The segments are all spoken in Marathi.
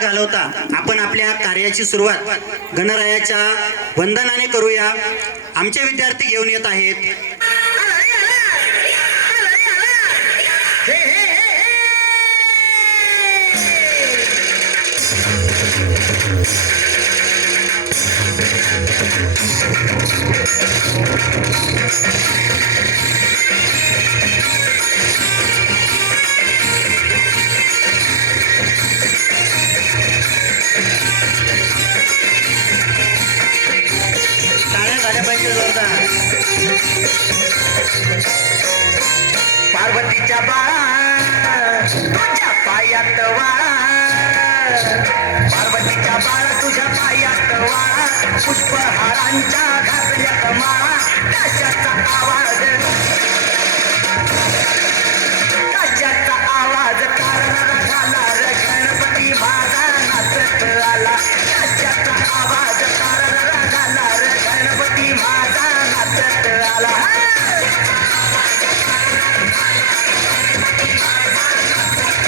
घालवता आपण आपल्या कार्याची सुरुवात गणरायाच्या वंदनाने करूया। आमचे विद्यार्थी घेऊन येत आहेत पार्वतीच्या बाळा तुझ्या पायात वाळा, पार्वतीच्या बाळा तुझ्या पायात वाळा, पुष्पहारांच्या घातल्यात माळा, कशाचा आवाज कशाचा आवाज करणारा घालार गणपती माझा नाचत आला, कशाचा आवाज करणारा घालार गणपती माझा नाचत आला। गणपती माझा नाचत आला।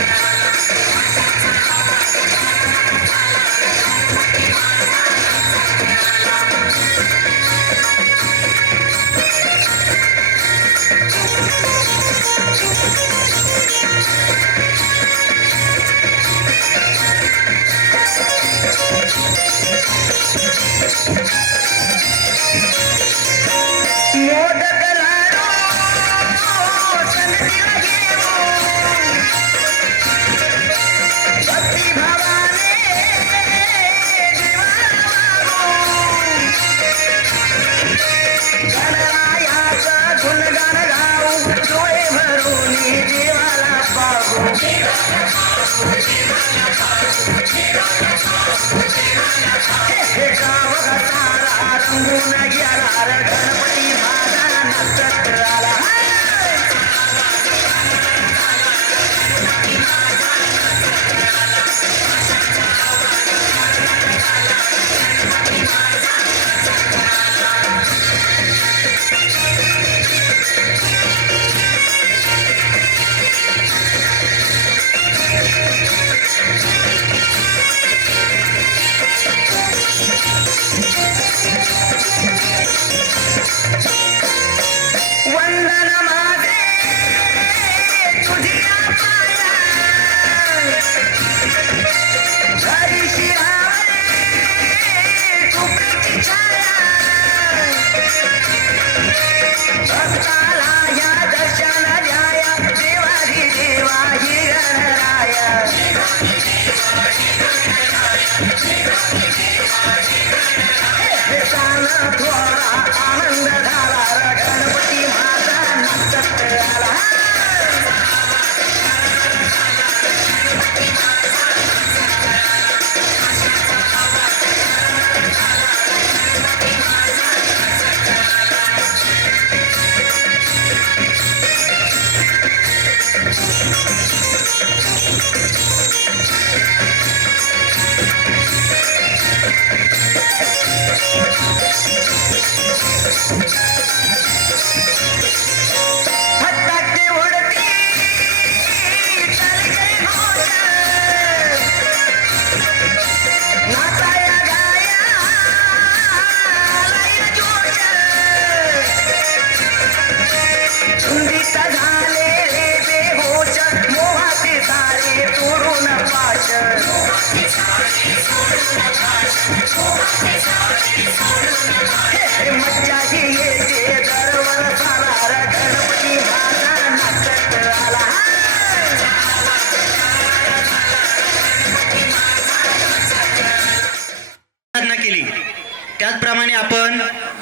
त्याचप्रमाणे आपण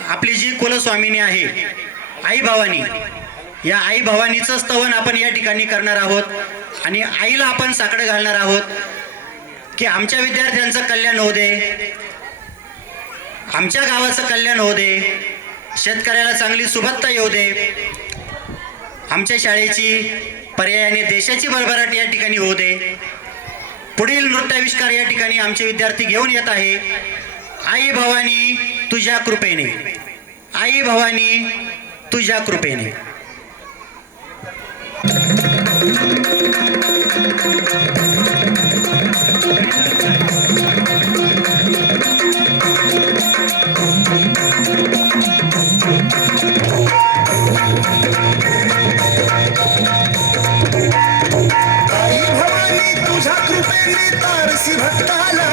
आपली जी कुलस्वामिनी आहे आई भवानी, या आई भवानीचं स्तवन आपण या ठिकाणी करणार आहोत आणि आईला आपण साकडं घालणार आहोत की आमच्या विद्यार्थ्यांचं कल्याण होऊ दे, आमच्या गावाचं कल्याण होऊ दे, शेतकऱ्याला चांगली सुबत्ता येऊ दे, आमच्या शाळेची पर्यायाने देशाची भरभराट या ठिकाणी होऊ दे। पुढील नृत्याविष्कार या ठिकाणी आमचे विद्यार्थी घेऊन येत आहे। आई भवानी तुझ्या कृपेने, आई भवानी तुझ्या कृपेने। आई भवानी तुझ्या कृपेने तारसी भक्ताला,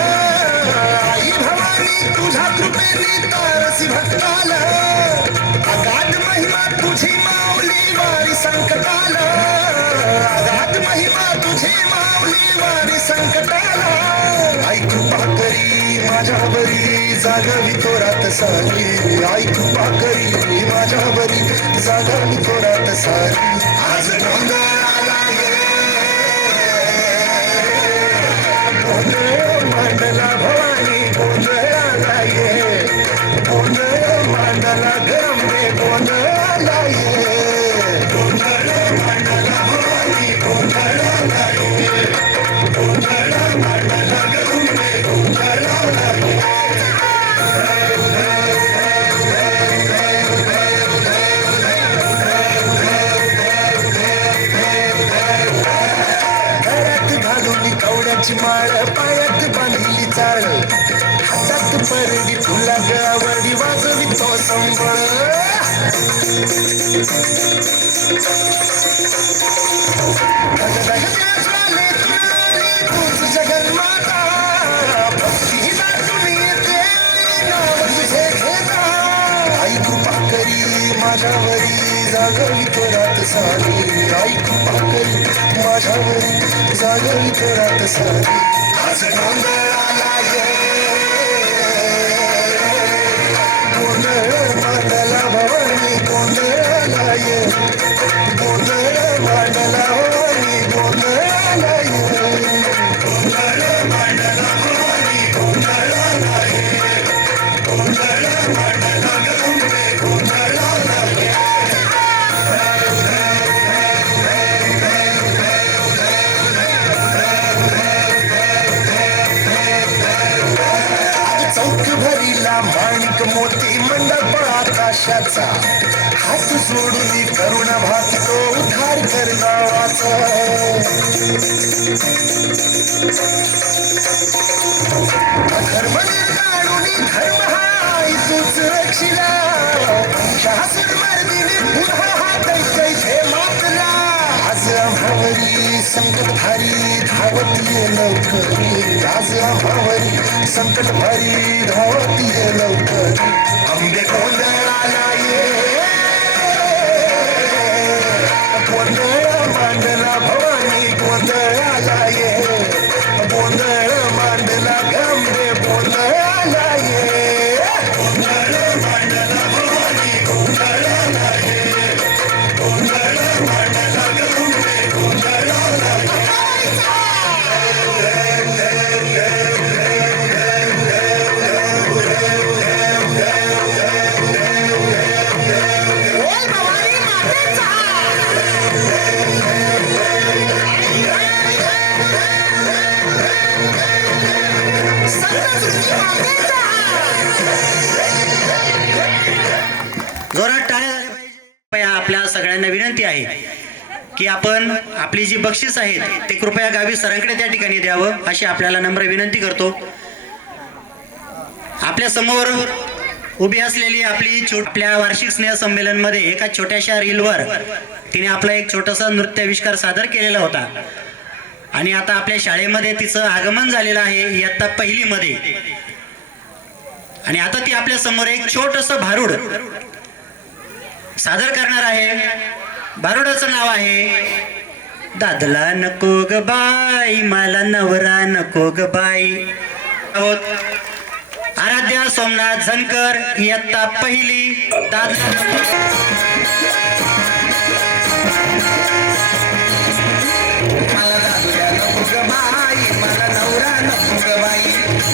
आई भवानी तुझ्या कृपेने तारसी भक्ताला, अगाध महिमा तुझी माऊली वारी संकटाला, अगाध महिमा तुझी माऊली वारी संकटाला. आई कृपा करी माझ्यावरी जागावी तोरात सारी, आई कृपा करी माझ्यावरी जागावी तोरात सारी. आज डोंगराला गोंधळ मांडला भवानी गोंधळाला ये, गोंधळ मांडला गंगे गोंधळाला ये, गोंधळ मांडला भवानी गोंधळाला ये, गोंधळ मांडला गंगे गोंधळाला ये. घरात घालून कवड्याची माळ, पायात बांधिली चाळ, हातात परडी फुला गळावडी वाजवी तो संबळ. तूच जगन्माता, भक्ती नाचून येते नाव तुझे घेता. आई कृपा करी माझ्यावरी जागवी तोरात सारी, आई कृपा करी माझ्यावरी जागवी तोरात सारी. आज गोंधळाला ये, गोंधळ मांडला भवानी गोंधळाला ये, गोंधळ मांडला भवानी गोंधळाला ये, गोंधळ मांडला भवानी गोंधळाला ये, गोंधळ मांडला गंगे गोंधळाला ये. चौक भरीला माणिक मोती मंडप आकाशाचा, हात जोडून करुण भासतो उद्धार कर नावाचा. धर्म निर्माणून धर्म हाय तूच रक्षिला, शासन मर्दिनी पुन्हा हा दैत्य मातला. आज आम्हावरी संकट भारी धावत ये लवकरी, आज आम्हावरी संकट भारी धावत ये लवकरी. आंबे गोंधळाला ये, गोंधळ मांडला भवानी गोंधळाला ये, गोंधळ मांडला गंगे गोंधळाला ये, गोंधळ मांडला भवानी गोंधळाला ये, गोंधळ मांडला गंगे गोंधळाला ये. जोरात टाळ्या झाल्या पाहिजे. आपल्या सगळ्यांना विनंती आहे की आपण आपली जी बक्षीस आहेत ते कृपया गावी सरांकडे त्या ठिकाणी द्यावं अशी आपल्याला नम्र विनंती करतो. आपल्या समोर उभी असलेली आपली आपल्या वार्षिक स्नेह संमेलन मध्ये एका छोट्याशा रीलवर तिने आपला एक छोटासा नृत्याविष्कार सादर केलेला होता आणि आता आपल्या शाळेमध्ये तिचं आगमन झालेलं आहे इयत्ता पहिलीमध्ये. आणि आता ती आपल्या समोर एक छोटंसं भारूड सादर करणार आहे. भारुडाचं नाव आहे दादला नको ग बाई मला नवरा नको ग बाई. आराध्या सोमनाथ झनकर इयत्ता पहिली दादला. मला दादुल्या नको ग बाई मला नवरा नको ग बाई,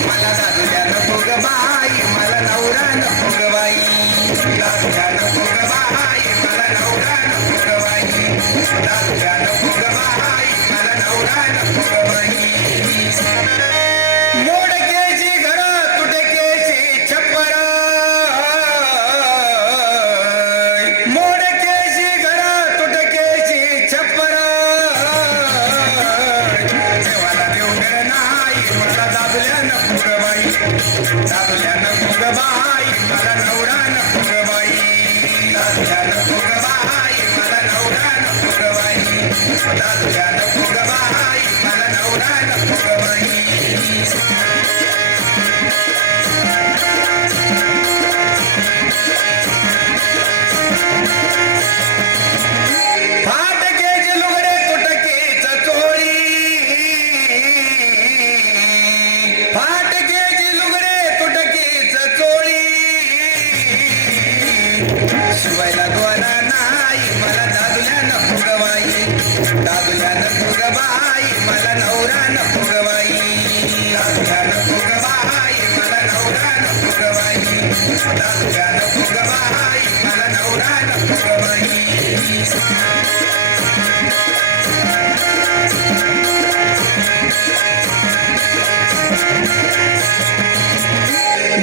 मला दादुल्या नको ग बाई मला नवरा नको ग बाई, दादुल्या नको ग बाई मला नवरा नको ग बाई, दादुल्या नको ग बाई मला नवरा नको ग बाई. मोडकेची घर तुटकेची छप्पर, मोड दादुल्या नको ग बाई मला नवरा नको ग बाई दादुल्या नको ग बाई मला नवरा नको ग बाई दादुल्या नको ग बाई मला नवरा नको ग बाई फाटकेचे लुगडे तुटकेच चोळी फाटकेचे लुगडे तुटकेच चोळी शिवायला द्वारा नाही मला दादुल्या नको ग बाई दादुल्या नको ग बाई मला नवरा नको ग बाई दादुल्या नको ग बाई मला नवरा नको ग बाई दादुल्या नको ग बाई मला नवरा नको ग बाई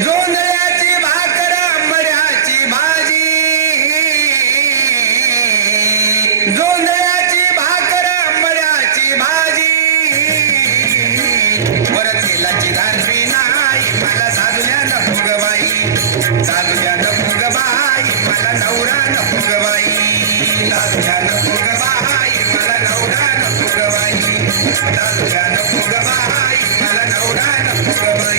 जोंधळ्याची भाकर आंबड्याची भाजी जोंधळ्याची भाकर आंबड्याची भाजी वर तेलाची धारवी नाही मला दादुल्या नको ग बाई दादुल्या नको ग बाई मला नवरा नको ग बाई दादुल्या नको ग बाई मला नवरा नको ग बाई दादुल्या नको ग बाई मला नवरा नको ग बाई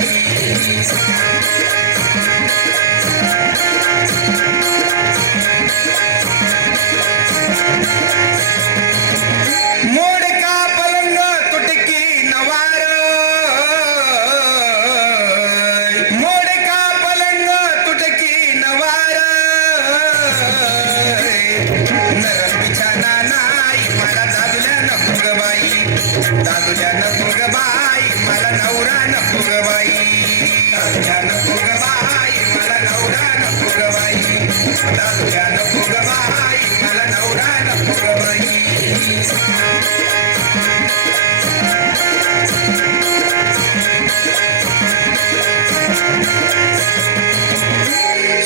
मोडका पलंग तुटकी नवार मोडका पलंग तुटकी नवार नरम बिछाना नाही मला दादुल्या नको ग बाई दादुल्या नको ग बाई मला नवरा नको ग बाई दादुल्या नको ग बाई मला नवरा नको ग बाई दादुल्या नको ग बाई मला नवरा नको ग बाई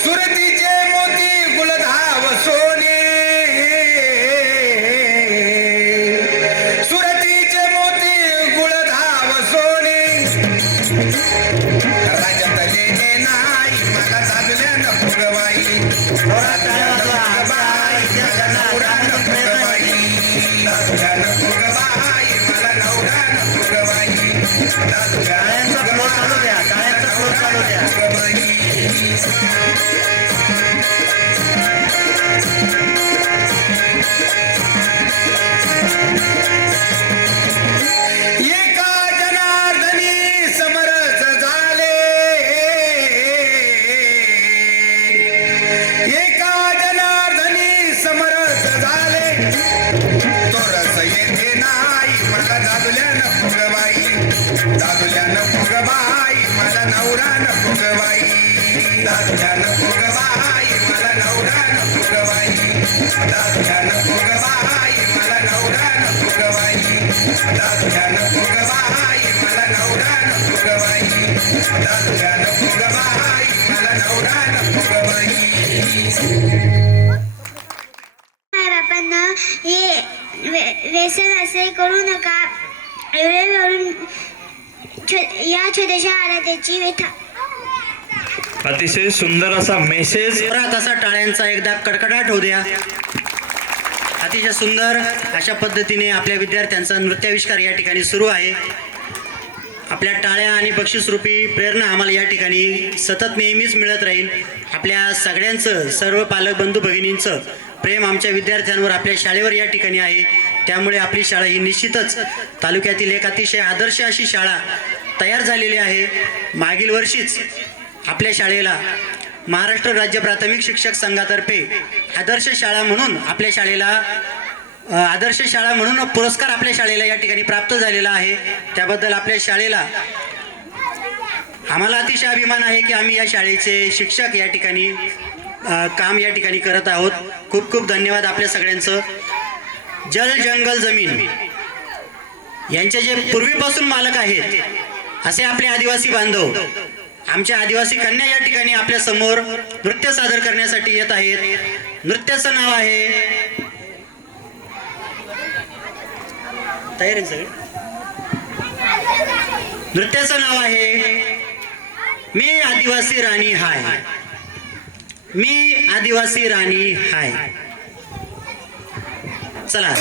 सुरतीचे मोती गुलधाव सोने सुरतीचे मोती गुलधाव सोने राज्यात लेणे नाही मला दादुल्या नको ग बाई दादुल्या नको ग बाई मला नवरा नको ग बाई दादुल्या नको ग बाई मला नवरा नको ग बाई दादुल्या नको ग बाई मला नवरा नको ग बाई एका जनार्दनी समरस झाले एका जनार्दनी समरस झाले तो रस येथे नाही मला दादुल्या नको ग बाई दादुल्या नको ग बाई मला नवरा नको ग बाई दादुल्या नको ग बाई मला नवरा नको ग बाई दादुल्या नको ग बाई मला नवरा नको ग बाई दादुल्या नको ग बाई मला नवरा नको ग बाई दादुल्या नको ग बाई मला नवरा नको ग बाई बापांना हे व्यसन असे करू नका एवढे या छोट्याशा आराध्याची व्यथा. अतिशय सुंदर असा मेसेज. जोरात असा टाळ्यांचा एकदा कडकडाट होऊ द्या. अतिशय सुंदर अशा पद्धतीने आपल्या विद्यार्थ्यांचा नृत्याविष्कार या ठिकाणी सुरू आहे. आपल्या टाळ्या आणि बक्षीसरूपी प्रेरणा आम्हाला या ठिकाणी सतत नेहमीच मिळत राहील. आपल्या सगळ्यांचं सर्व पालक बंधू भगिनींचं प्रेम आमच्या विद्यार्थ्यांवर आपल्या शाळेवर या ठिकाणी आहे. त्यामुळे आपली शाळा ही निश्चितच तालुक्यातील एक अतिशय आदर्श अशी शाळा तयार झालेली आहे. मागील वर्षीच आपल्या शाळेला महाराष्ट्र राज्य प्राथमिक शिक्षक संघातर्फे आदर्श शाळा म्हणून आपल्या शाळेला आदर्श शाळा म्हणून पुरस्कार आपल्या शाळेला या ठिकाणी प्राप्त झालेला आहे. त्याबद्दल आपल्या शाळेला आम्हाला अतिशय अभिमान आहे की आम्ही या शाळेचे शिक्षक या ठिकाणी काम या ठिकाणी करत आहोत. खूप खूप धन्यवाद आपल्या सगळ्यांचं. जल जंगल जमीन यांचे जे पूर्वीपासून मालक आहेत असे आपले आदिवासी बांधव, आमच्या आदिवासी कन्या या ठिकाणी आपल्या समोर नृत्य सादर करण्यासाठी येत आहेत. नृत्याचं नाव आहे तयार आहे सगळे. नृत्याचं नाव आहे मी आदिवासी राणी हाय, मी आदिवासी राणी हाय. चला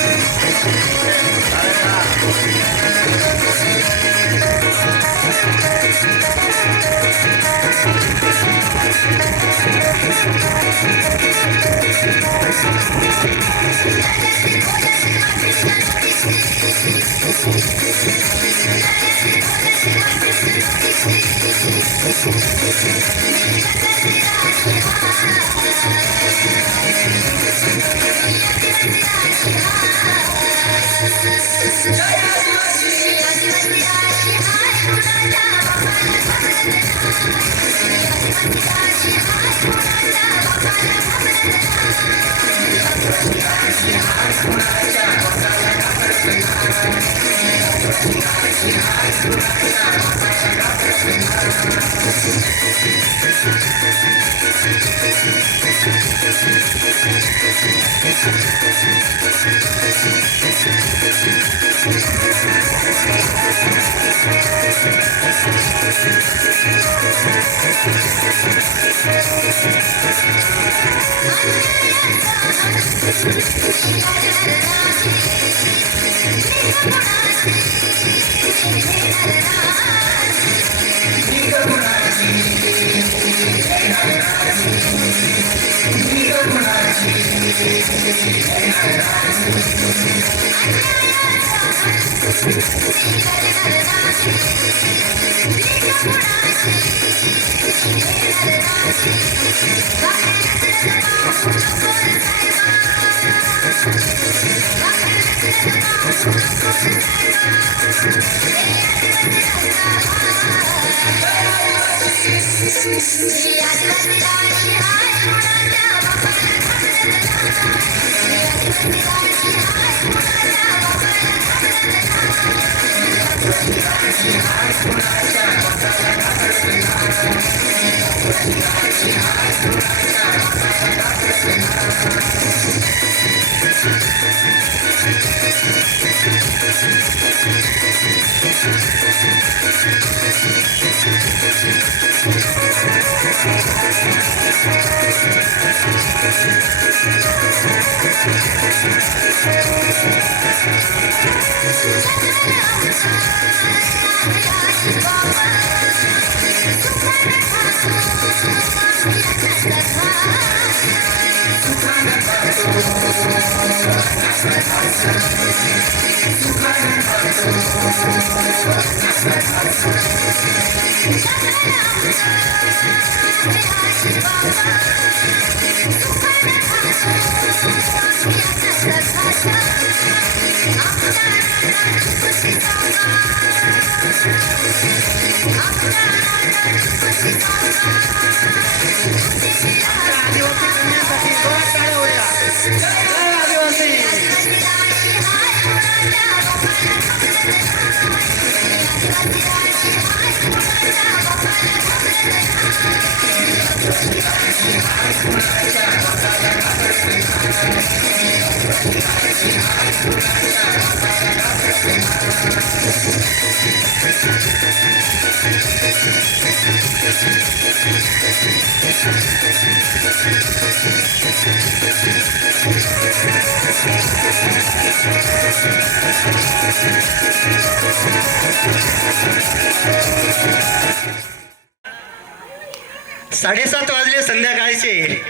साडेसात वाजले संध्याकाळचे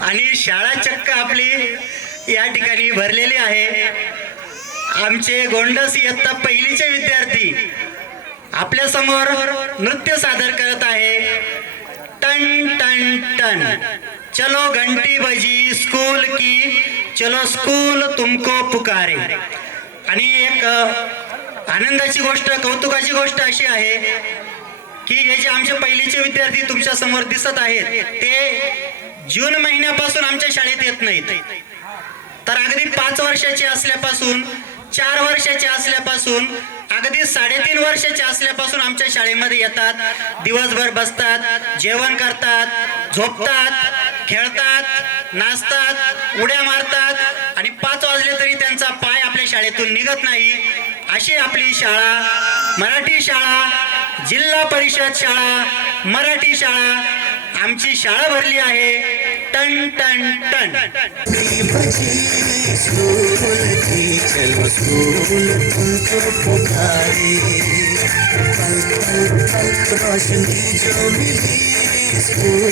आणि शाळा चक्क आपली या ठिकाणी भरलेली आहे. आमचे गोंडस इयत्ता पहिलीचे विद्यार्थी आपल्या समोर नृत्य सादर करत आहे. टन टन टन चलो घंटी बजी स्कूल की, चलो स्कूल तुमको पुकारे. आणि एक आनंदाची गोष्ट, कौतुकाची गोष्ट अशी आहे की हे जे आमचे पहिलीचे विद्यार्थी तुमच्या समोर दिसत आहेत ते जून महिन्यापासून आमच्या शाळेत येत नाहीत, तर अगदी 5 वर्षाचे असल्यापासून, 4 वर्षाचे असल्यापासून, अगदी 3.5 वर्षाचे असल्यापासून आमच्या शाळेमध्ये येतात. दिवसभर बसतात, जेवण करतात, झोपतात, खेळतात, नाचतात, उड्या मारतात आणि 5 वाजले तरी त्यांचा पाय आपल्या शाळेतून निघत नाही. अशी आपली शाळा, मराठी शाळा, जिल्हा परिषद शाळा मराठी शाळा आमची शाळा भरली आहे टन टन टन. स्कूल की चलो स्कूल तुमको पुकारे पल पल पल रोशनी जो मिली स्कूल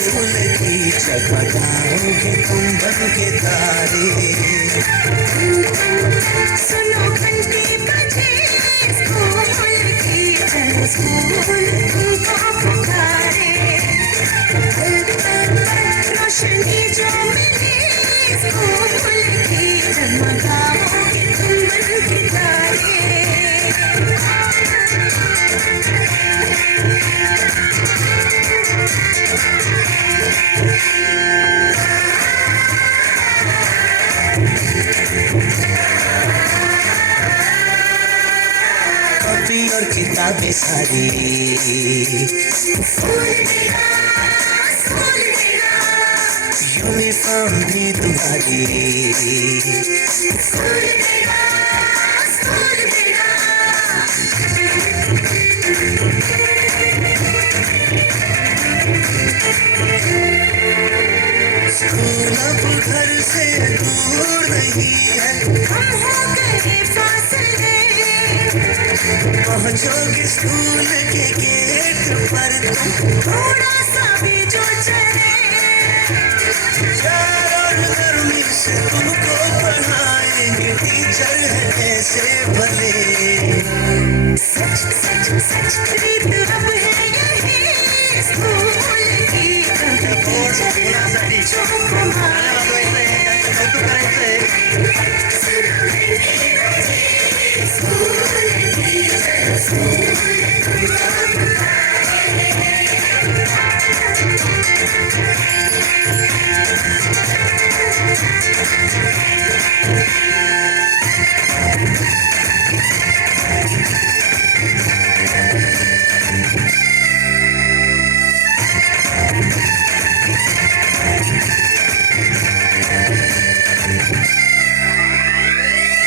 की चमकाओगे तुम बन के तारे. सुनो घंटी बजे स्कूल की चलो स्कूल तुमको पुकारे पल पल पल रोशनी जो मिली स्कूल की चमकाओगे तुम बन के तारे. कॉपी और किताबें सारी यूनिफॉर्म भी तुम्हारी स्कूल अब घर से दूर नहीं है हम हो गए फासले पहुंचोगे स्कूल के गेट पर तुम थोड़ा सा भी जो चले प्यार और नरमी से तुमको पढ़ाएंगे टीचर है ऐसे भले. सच सच सच रीत अब है यही स्कूल की टीचर जो तुम्हारे कौतुक करायचंय. स्कूल की स्कूल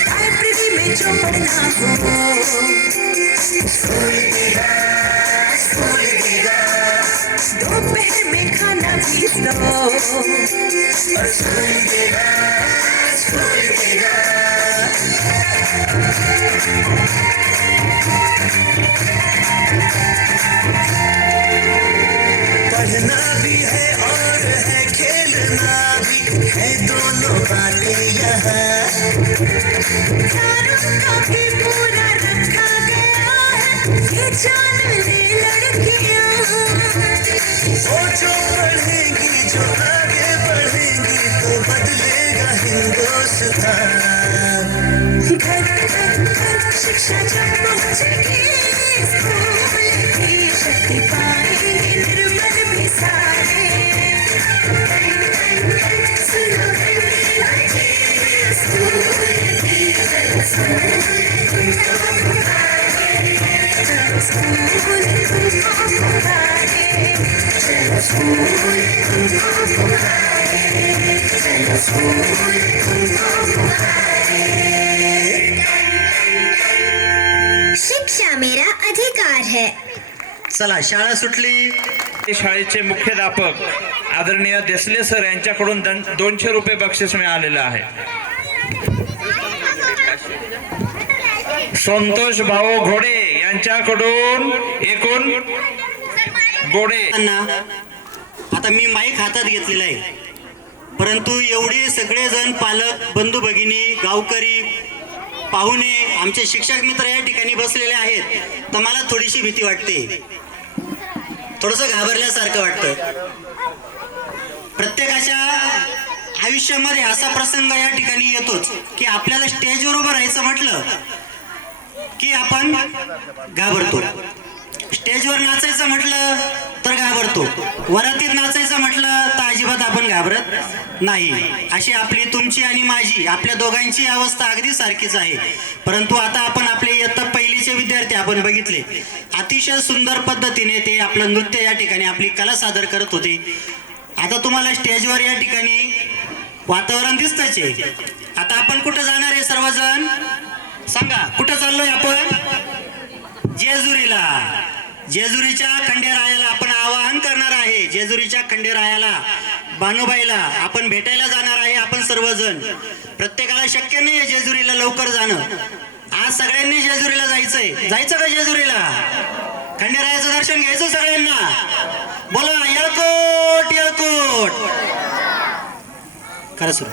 लाइब्रेरी में जो पढ़ना हो स्कूल देगा दोपहर में खाना भी दो और स्कूल देगा. पढ़ना भी है और है खेलना भी है दोनों बातें यहाँ प्यारों का भी पूरा रखा गया है ये जान ले लड़कियाँ वो जो पढ़ेंगी जो आगे बढ़ेंगी तो बदलेगा हिंदुस्तान. घर घर घर शिक्षा जब पहुँचेगी स्कूल की शक्ति पाएंगे निर्मल भी सारे. सुनो स्कूल की स्कूल तुमको पुकारे चलो स्कूल तुमको पुकारे चलो स्कूल तुमको पुकारे चलो स्कूल तुमको पुकारे. शिक्षा मेरा अधिकार है. चला शाळा सुटली. शाळेचे मुख्याध्यापक आदरणीय देसले सर यांच्याकडून 200 रुपये बक्षीस मिळालेलं आहे. संतोष भाऊ घोडे यांच्याकडून एकूण घोडे. आता मी माईक हातात घेतलेला आहे परंतु एवढे सगळेजण पालक बंधू भगिनी गावकरी पाहुणे आमचे शिक्षक मित्र या ठिकाणी बसलेले आहेत तर मला थोडीशी भीती वाटते. थोडंसं घाबरल्यासारखं वाटतं. प्रत्येकाच्या आयुष्यामध्ये असा प्रसंग या ठिकाणी येतोच की आपल्याला स्टेजवर उभं राहायचं म्हटलं की आपण घाबरतो. स्टेजवर नाचायचं म्हटलं तर घाबरतो. वरातीत नाचायचं म्हटलं तर अजिबात आपण घाबरत नाही. अशी आपली तुमची आणि माझी आपल्या दोघांची अवस्था अगदी सारखीच आहे. परंतु आता आपण आपले इयत्ता पहिलीचे विद्यार्थी आपण बघितले अतिशय सुंदर पद्धतीने ते आपलं नृत्य या ठिकाणी आपली कला सादर करत होते. आता तुम्हाला स्टेजवर या ठिकाणी वातावरण दिसतंच आहे. आता आपण कुठं जाणार आहे सर्वजण सांगा. कुठं चाललोय आपण? जेजुरीला. जेजुरीच्या खंडेरायाला आपण आवाहन आहे जेजुरीच्या खंडेरायाला, बानुबाईला आपण भेटायला जाणार आहे आपण सर्वजण. प्रत्येकाला शक्य नाही जेजुरीला लवकर जाणं. आज सगळ्यांनी जेजुरीला जायचं का जेजुरीला? खंडेरायाचं दर्शन घ्यायचं सगळ्यांना. बोला येळकोट येळकोट. करा सुरू.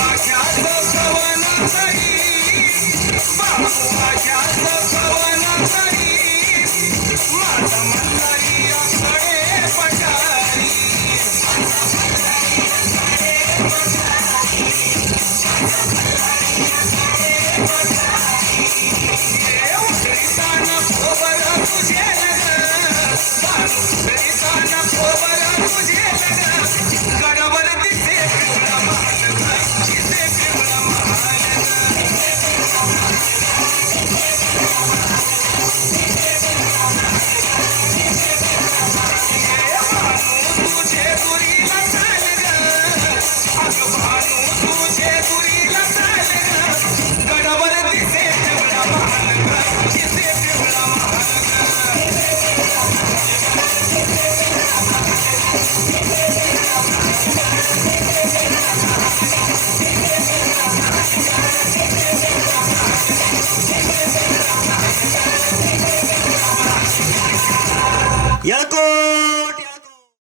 माझ्या